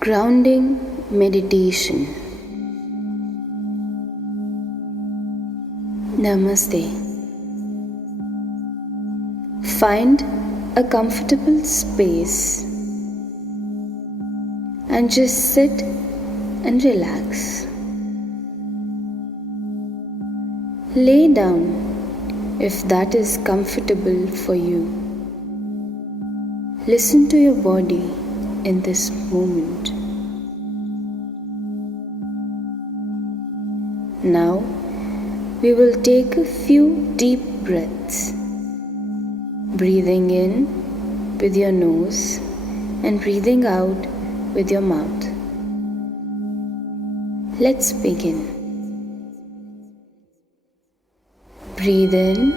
Grounding meditation. Namaste. Find a comfortable space and just sit and relax. Lay down if that is comfortable for you. Listen to your body in this moment. Now we will take a few deep breaths, breathing in with your nose and breathing out with your mouth. Let's begin. Breathe in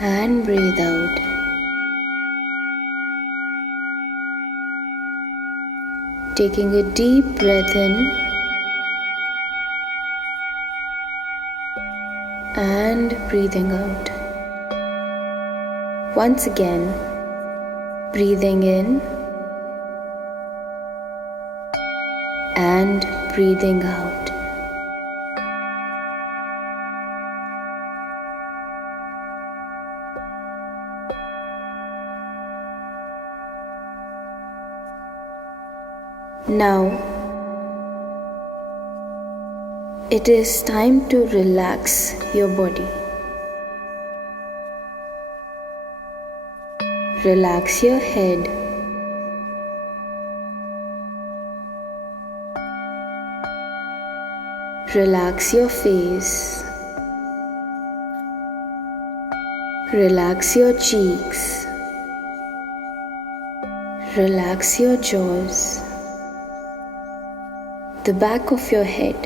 and breathe out. Taking a deep breath in and breathing out. Once again, breathing in and breathing out. Now, it is time to relax your body. Relax your head. Relax your face. Relax your cheeks. Relax your jaws. The back of your head,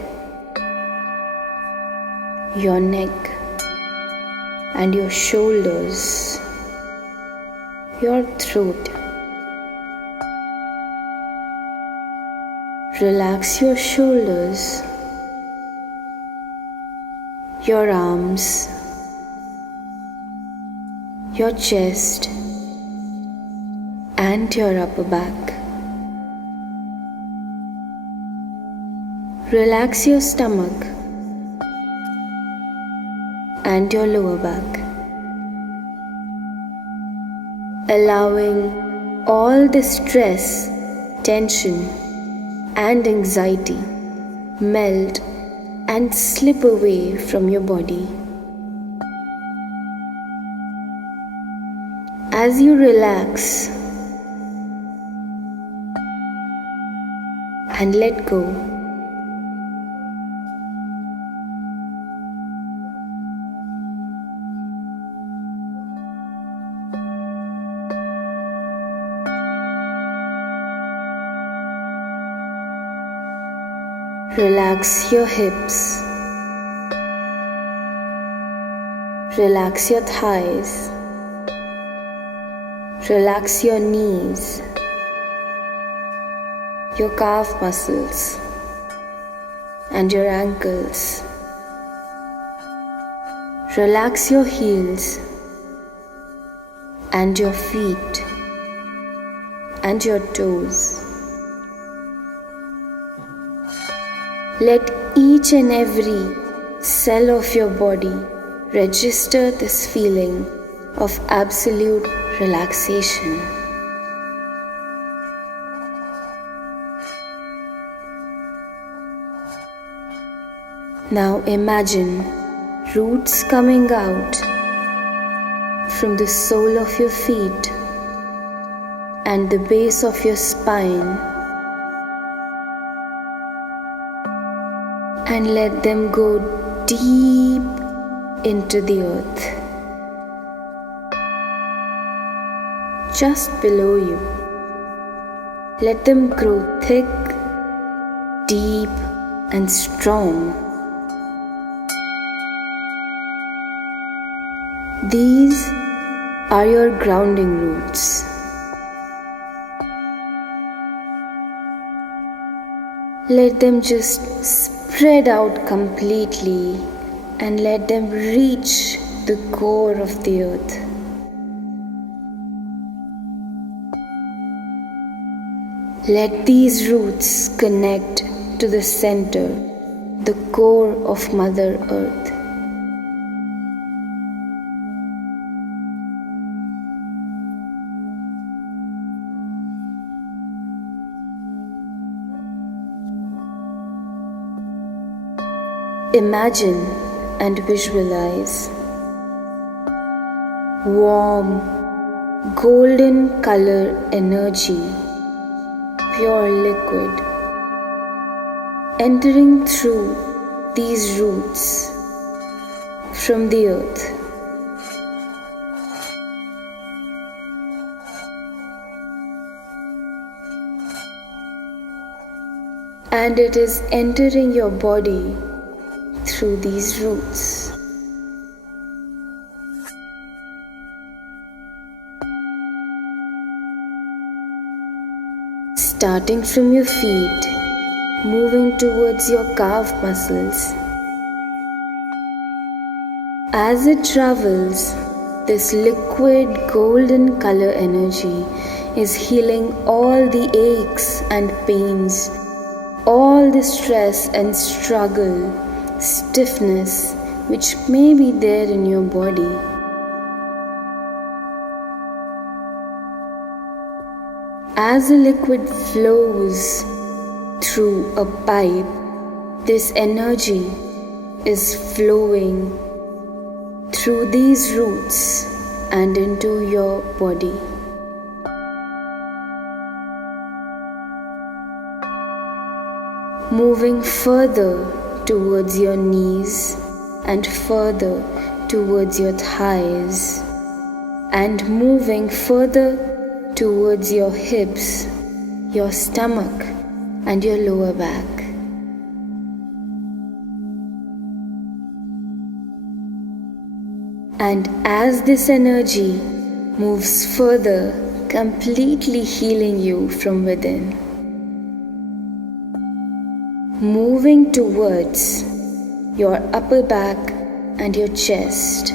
your neck and your shoulders, your throat. Relax your shoulders, your arms, your chest and your upper back. Relax your stomach and your lower back, allowing all the stress, tension and anxiety melt and slip away from your body. As you relax and let go, relax your hips, relax your thighs, relax your knees, your calf muscles and your ankles. Relax your heels and your feet and your toes. Let each and every cell of your body register this feeling of absolute relaxation. Now imagine roots coming out from the sole of your feet and the base of your spine, and let them go deep into the earth. Just below you, let them grow thick, deep and strong. These are your grounding roots. Let them just spread out completely and let them reach the core of the earth. Let these roots connect to the center, the core of Mother Earth. Imagine and visualize warm, golden color energy, pure liquid, entering through these roots from the earth. And it is entering your body through these roots. Starting from your feet, moving towards your calf muscles. As it travels, this liquid golden color energy is healing all the aches and pains, all the stress and struggle, stiffness which may be there in your body. As the liquid flows through a pipe, this energy is flowing through these roots and into your body. Moving further towards your knees and further towards your thighs, and moving further towards your hips, your stomach and your lower back. And as this energy moves further, completely healing you from within, moving towards your upper back and your chest.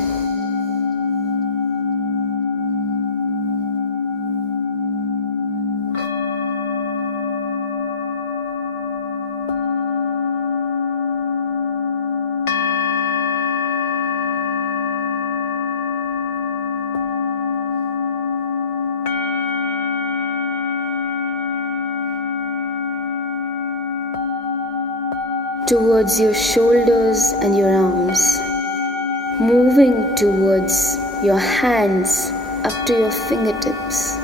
Towards your shoulders and your arms, moving towards your hands up to your fingertips.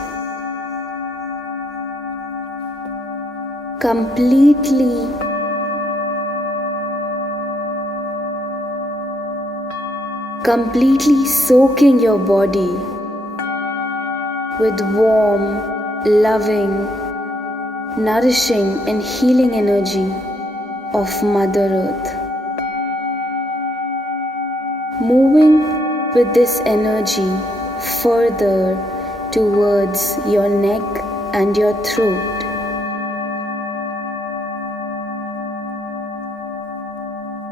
Completely soaking your body with warm, loving, nourishing and healing energy of Mother Earth. Moving with this energy further towards your neck and your throat.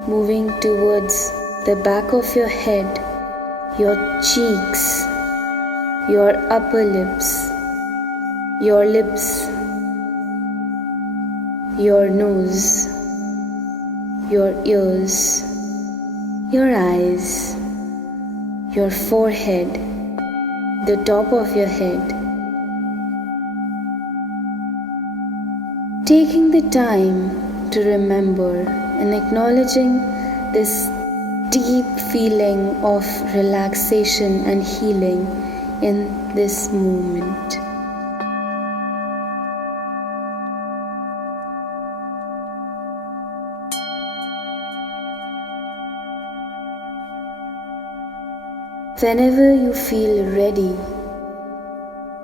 Moving towards the back of your head, your cheeks, your upper lips, your lips, your nose, your ears, your eyes, your forehead, the top of your head. Taking the time to remember and acknowledging this deep feeling of relaxation and healing in this moment. Whenever you feel ready,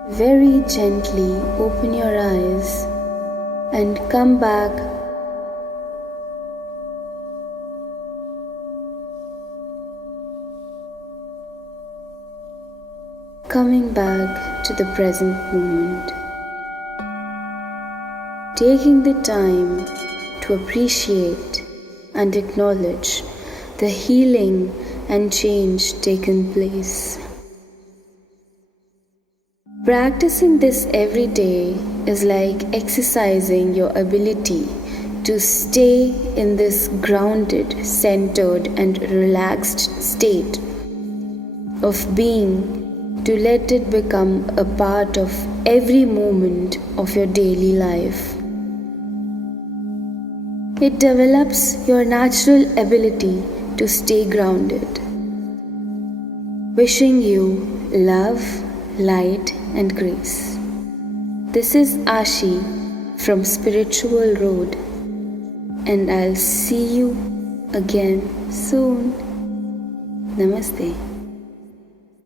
very gently open your eyes and come back to the present moment. Taking the time to appreciate and acknowledge the healing and change taken place. Practicing this every day is like exercising your ability to stay in this grounded, centered, and relaxed state of being, to let it become a part of every moment of your daily life. It develops your natural ability to stay grounded. Wishing you love, light, and grace. This is Ashi from Spiritual Road, and I'll see you again soon. Namaste.